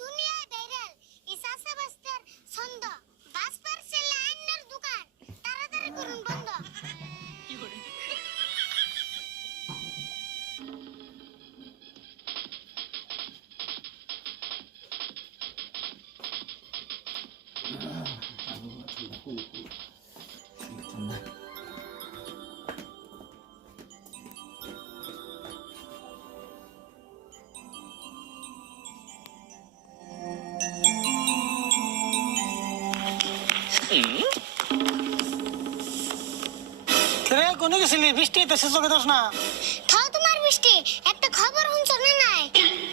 দুনিয়ায় ভাইরাল ইসাসা বাস্তার ছন্দ বাস পার্সেল লাইনের দোকান তাড়াতাড়ি করুন বন্ধ। রে কোনে গেছিলি? বৃষ্টি তো শেষ চোখে দোষ না। থাও তোমার বৃষ্টি, একটা খবর শুনছো না নাই?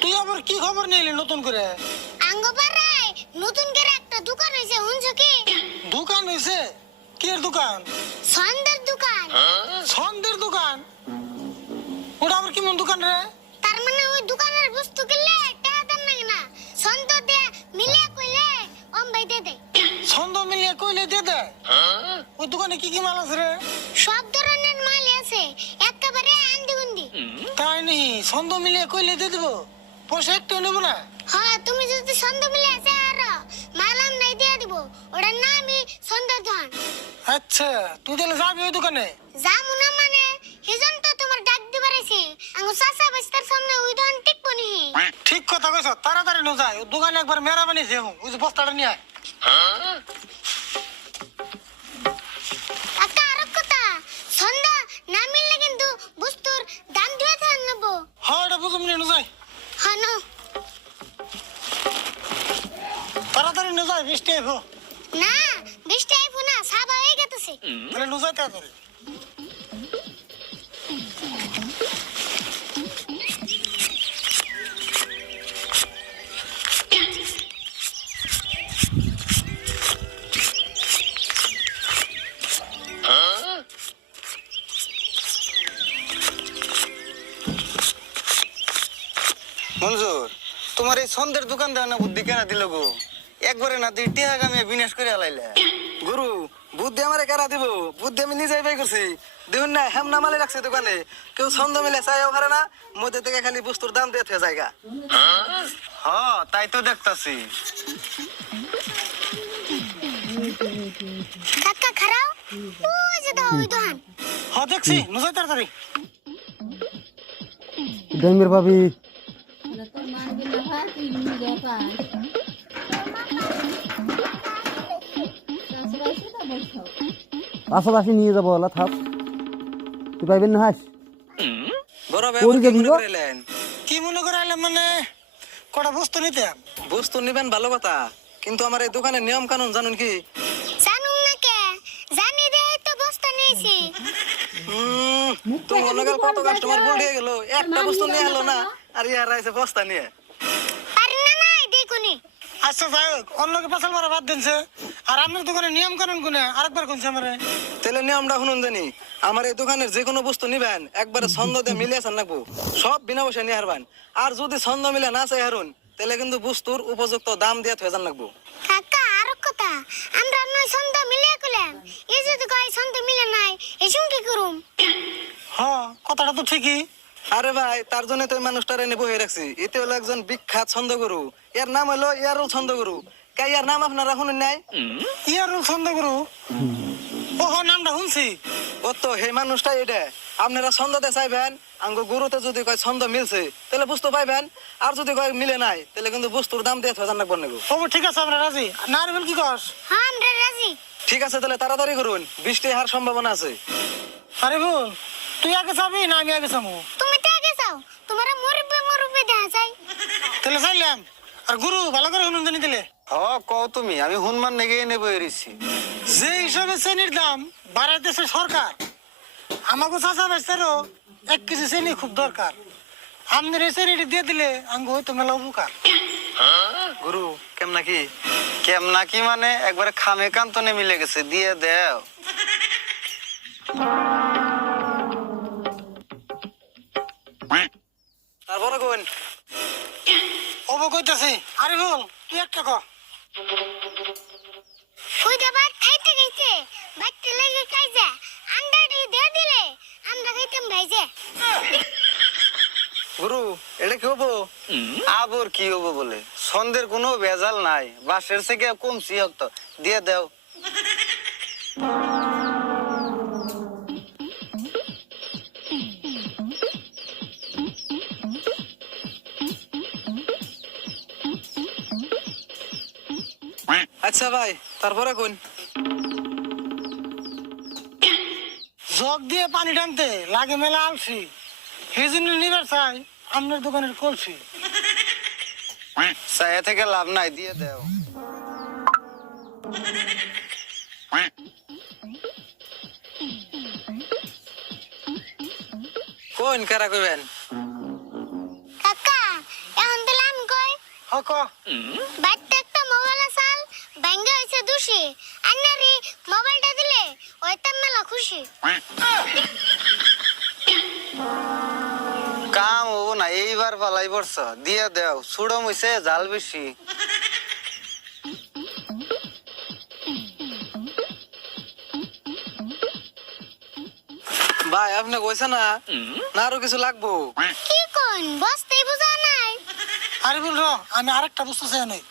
তুই আবার কি খবর নিলি নতুন করে? আঙ্গপাড়ায় নতুন করে একটা দোকান হয়েছে, শুনছো কি? দোকান হয়েছে? কি এর দোকান? সন্দের দোকান। ছন্দের দোকান? ওটা আবার কেমন দোকান রে? তার মানে ওই দোকানের বস্তু কিনলে টাকা দেন নাকি না? ছন্দ দিয়ে মিলিয়ে কইলে ভাই দে দে। ছন্দ মিলিয়ে কইলে দিয়ে দেয়? ওই দোকানে কি কি মাল আছে রে? সব ধরনের মাল আছে, একেবারে আন্দিগুন্দি। তাই নি? ছন্দ মিলিয়ে কইলে দিয়ে দেবো? পয়সা একটু নেবো না? হ্যাঁ, তুমি যদি ছন্দ মিলিয়ে আছে আর মালাম নাই দিয়ে দিব। ওটার নামই ছন্দের দোকান। আচ্ছা, তুই তাহলে যাবি ওই দোকানে? যামু না মানে হিজন তো তোমার ডাক দিবার আইছি। আঙ্গু চাচা বাস্তার সামনে ওই দোকান টিকবো নি। ঠিক কথা কইছ, তাড়াতাড়ি নো যায়। ওই দোকানে একবার মেরা বানিয়েছে, ওই যে বস্তাটা নিয়ে আয়। একটা আরেক কথা, সন্ধ্যা না মিললে কিন্তু বস্তুর দাম দিয়ে থান নেবো। হ্যাঁ, এটা বুঝুম নিয়ে নো যায়। হ্যাঁ না তাড়াতাড়ি নো যায়, বৃষ্টি আইব। না, বৃষ্টি আইবো না, সাবা হয়ে গেছে। তাহলে নো যায় তাড়াতাড়ি। মঞ্জুর, তোমার এই ছন্দের দোকান দেওয়া না বুদ্ধি কেনা দিল গো? একবারে না তুই টিহা কামিয়ে বিনাশ করে আলাইলে। গুরু, বুদ্ধি আমারে কেনা দিব? বুদ্ধি আমি নিজেই বাই করছি। দেখুন না, হেমনা মালে রাখছে দোকানে। কেউ ছন্দ মিলে চাইও পারে না, মধ্যে থেকে খালি বস্তুর দাম দিয়ে থাকে জায়গা। হ্যাঁ, তাই তো দেখতাছি। কাকা খারাও, ওই যে দাও ওই দোকান। হ্যাঁ, দেখছি, নো যায় তাড়াতাড়ি। ডেঙ্গির ভাবি পাশাপাশি নিয়ে যাবো ওলা থাক, তুই পাইবেন না হাস। বড় ভাই করি কি যাবি মনে গো? করিলেন? কি মনে করে আইলাম মানে? কটা বস্তু নিতে? বস্তু নিবেন ভালো কথা, কিন্তু আমার এই দোকানের নিয়ম কানুন জানুন কি? জানুম না কে, জানি রে তো বস্তা নিয়েছি। তুমি মনে কর কত কাস্টমার ভুল হয়ে গেল, একটা বস্তু নিয়ে এলো না আর ইয়ার আইছে বস্তা নিয়ে। পারি না নাই দেখুনি। আচ্ছা যাই হোক, অন্যকে পাশাল মারা বাদ দিনছে। আর আপনার দোকানে নিয়ম কানুন কোনে? আরেকবার কোনছে আমারে? তাহলে নিয়মটা শুনুন জানি, আমার এই দোকানের যে কোনো বস্তু নিবেন একবারে ছন্দ দিয়ে মিলিয়ে আসান লাগবো, সব বিনা পয়সা নিয়ে হারবেন। আর যদি ছন্দ মিলে না চাই হারুন, তাহলে কিন্তু বস্তুর উপযুক্ত দাম দিয়ে থয়ে যান লাগবো। কাকা আরেক কথা, আমরা নয় ছন্দ মিলিয়ে কইলাম, এই যদি কয় ছন্দ মিলে নাই, এসম কি করুম? হ্যাঁ, কথাটা তো ঠিকই। আরে ভাই, তার জন্য তো এই মানুষটার এনে বহে রাখছি। এতে হলো একজন বিখ্যাত ছন্দগুরু, এর নাম হলো ইয়ারুল ছন্দগুরু। কে ইয়ার নাম আপনারা শুনেন নাই? ইয়ারুল ছন্দ গুরু? ও নামটা শুনছি। ও তো সেই মানুষটা এটা। আপনারা ছন্দতে চাইবেন, আঙ্গ গুরুতে যদি কয় ছন্দ মিলছে তাহলে বুঝতে পাইবেন, আর যদি কয় মিলে নাই তাহলে কিন্তু বস্তুর দাম দিয়ে থয়ে যান লাগবো নেবো। ও ঠিক আছে, আমরা রাজি। না রেবেল কি কস? হ্যাঁ আমরা রাজি। ঠিক আছে, তাহলে তাড়াতাড়ি করুন, বৃষ্টি হওয়ার সম্ভাবনা আছে। আরে বল, তুই আগে যাবি না আমি আগে যাবো? তুমি তো আগে যাও, তোমার মুরব্বি দেখা যায়। তাহলে চাইলাম। আর গুরু ভালো করে শুনুন জানি দিলে। হ, কও তুমি, আমি হুনমান নেগে নেবো এরিছি। যে হিসাবে চেনির দাম বাড়াইতেছে সরকার, আমাকে চাচা বেচারও 1 কেজি চেনি খুব দরকার। আপনার এই চেনিটি দিয়ে দিলে আঙ্গ হয়তো মেলা উপকার। গুরু কেমনা কি? কেমনা কি মানে একবারে খামে কান্তনে মিলে গেছে, দিয়ে দেও। তারপরে কোন অব কইতাছি। আরে বল, তুই একটা ক। ওই যে ভাত খাইতে খাইতে বাচ্চা লেগে খাইছে, আন্ডাটি দিয়ে দিলে আমরা খাইতাম ভাইছে। গুরু, এটা কি হবো? আবার কি হবো বলে সন্ধ্যের কোনো ভেজাল নাই, বাসের থেকে কমছি হত, দিয়ে দেও। আচ্ছা ভাই, তারপরে কোন? জগ দিয়ে পানি টানতে লাগে মেলা আলসি, সেই জন্য নিবার চাই আপনার দোকানের কলসি। চায়া থেকে লাভ নাই, দিয়ে দেও। কোন কারা কইবেন? কাকা এখন তাহলে আমি কই হক বাইতে একটা মোবাইল আসাল ব্যাঙ্গে হয়েছে দুষি আন্নারি মোবাইলটা দিলে ওইতাম মেলা খুশি। কাম হবো না, এইবার পালাই পড়ছ, দিয়ে দেও। সুড়ো মুইছে জাল বেশি। ভাই আপনি কইছে না না আরো কিছু লাগবো? কি কোন বসতেই বুঝা নাই। আরে বল আমি আরেকটা বস্তু চাই নাই।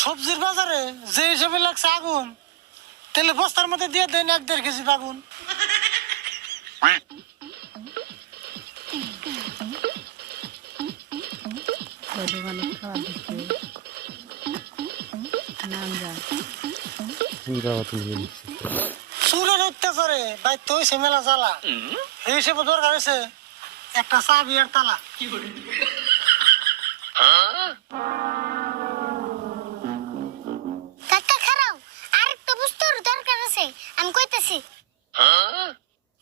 সবজির বাজারে যে হিসেবে লাগছে আগুন, তেলে বস্তার মধ্যে দিয়ে দেন 1-1.5 কেজি বাগুন। সুরের অত্যাচারে ভাই তুই সে মেলা জ্বালা, এই হিসেবে দরকার হয়েছে একটা চাবি আর তালা। কাকা খারাও আরেকটা বস্তুর দরকার আছে, আমি কইতাছি।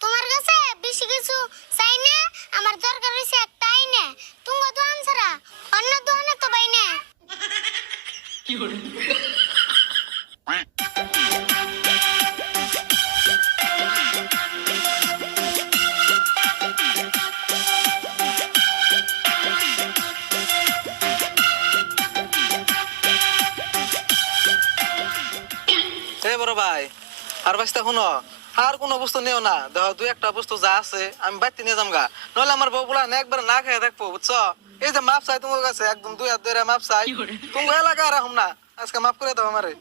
তোমার কাছে বেশি কিছু চাই না, আমার দরকার হইছে একটা আইনা। তুমি দোকান ছাড়া অন্য দোকানে তো পাই না। এই বড় ভাই, আর বাঁচতে শুনো, আর কোনো বস্তু নিও না। দেখো 2-1টা বস্তু যা আছে আমি বাইতে নিয়ে যামগা, নইলে আমার বউ বলা একবার না খেয়ে থাকবো, বুঝছো? এই যে মাপ চাই তোমার কাছে, একদম 2 হাত ধরে মাপ চাই, তুমি এলাকায় রাখুম না, আজকে মাফ করে দাও আমারে।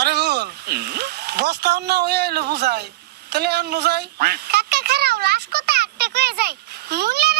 আরে বল বস্তা না হয়ে এলো বুঝাই, তাহলে আর যাই। কাকা খারাও লাশ কথা একটা কয়ে যাই, মূল্যের